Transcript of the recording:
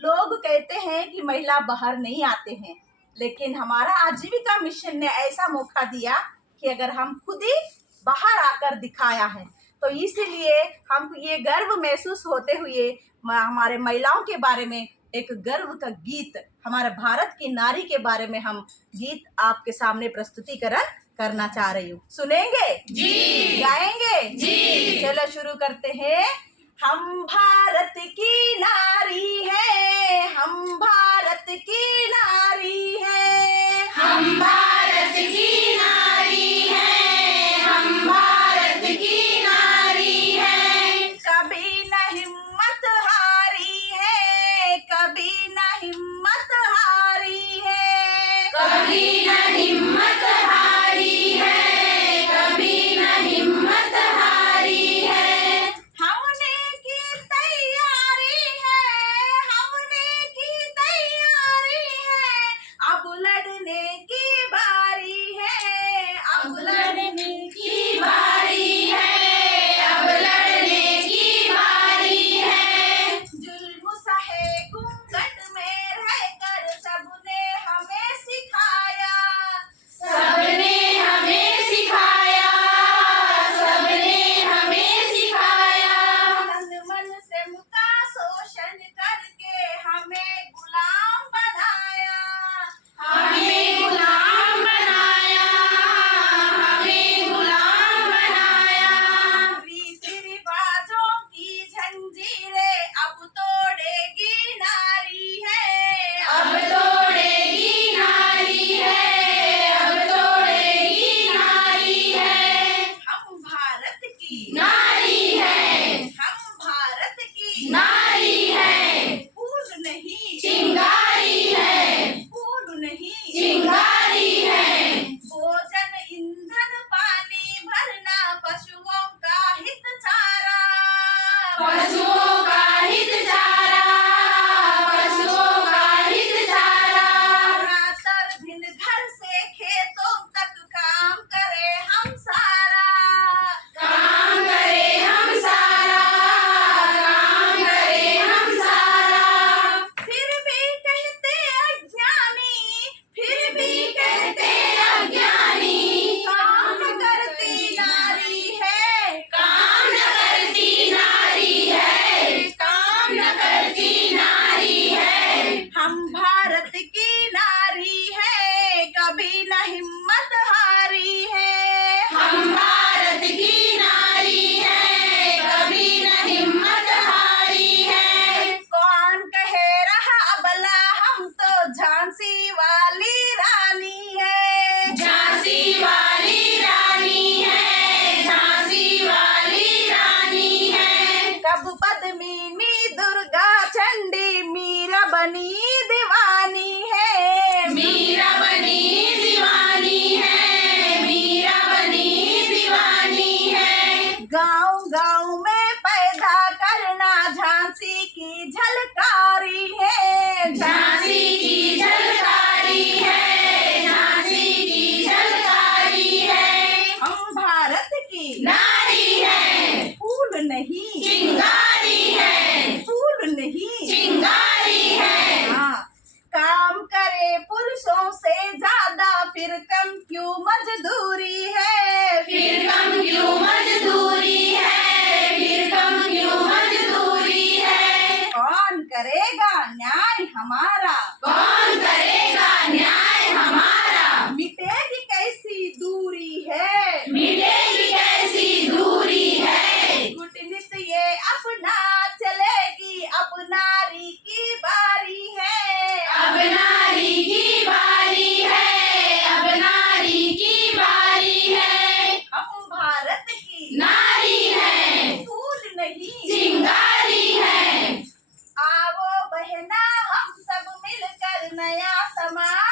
लोग कहते हैं कि महिला बाहर नहीं आते हैं, लेकिन हमारा आजीविका मिशन ने ऐसा मौका दिया कि अगर हम खुद ही बाहर आकर दिखाया है, तो इसीलिए हमको ये गर्व महसूस होते हुए हमारे महिलाओं के बारे में एक गर्व का गीत, हमारे भारत की नारी के बारे में हम गीत आपके सामने प्रस्तुतिकरण करना चाह रही हूँ। सुनेंगे जी, गाएंगे जी। चलो शुरू करते हैं। हम भारत की नारी है, हम भारत की नारी है, हम भारत की नारी है, हम भारत की नारी है। कभी न हिम्मत हारी है, कभी न हिम्मत हारी है, कभी न हिम्मत हारी है, कभी न हिम्मत हारी है। हमने की तैयारी है, हमने की तैयारी है, अब लड़ने की बारी है, अब लड़ने की बारी है, अब लड़ने की बारी है। जुल्म सहे घूंघट में रहकर सबने हमें सिखाया, सबने हमें सिखाया, सबने हमें सिखाया। तन मन से मुका शोषण करके हमें गुलाम बनाया, हमें गुलाम बनाया, हमें गुलाम बनाया। रीति रिवाजों की जंजीरें अब तोड़ेगी नारी है, अब तोड़ेगी नारी है, अब तोड़ेगी नारी है। हम भारत की नारी है, हम भारत की नारी है। फूल नहीं चिंगारी है, फूल नहीं चिंगारी है। भोजन ईंधन पानी भरना पशुओं का हित चारा, पशुओं का हित चारा, पशुओं का हित चारा। रातर दिन घर से खेतों तक काम करे हम सारा, काम करे हम सारा, काम करे हम सारा। फिर भी कहते अज्ञानी, फिर भी कहते अज्ञानी, काम न करती नारी है, काम न करती नारी है, काम न करती नारी है। हम भारत की नारी है, कभी न हिम्मत हारी है, हम भारत की नारी है, कभी न हिम्मत हारी है। कौन कहे रहा अबला, हम तो झांसी वाली रानी है, झांसी वाली रानी है, झांसी वाली रानी है। कब पद्मिनी दुर्गा चंडी मीरा बनी दीवानी है, मीरा बनी दीवानी है, मीरा बनी दीवानी है। गांव गांव में पैदा करना झांसी की झलकारी है, झांसी की झलकारी है, झांसी की झलकारी है। हम भारत की नारी है, फूल नहीं चिंगारी है, फूल नहीं चिंगारी है। हाँ, काम करे पुरुषों से ज्यादा फिर कम क्यों मजदूरी है, फिर कम क्यों मजदूरी है, फिर कम क्यों मजदूरी है। कौन करेगा न्याय हमारा, कौन करेगा न्याय हमारा। मिटेगी कैसी दूरी है, मिटेगी कैसी दूरी है। गुटनित ये अपना चलेगी, अब नारी की बारी है, अब नारी की बारी है, अब नारी की बारी है। हम भारत की नारी है, फूल नहीं चिंगारी है। आओ बहना हम सब मिलकर नया समाज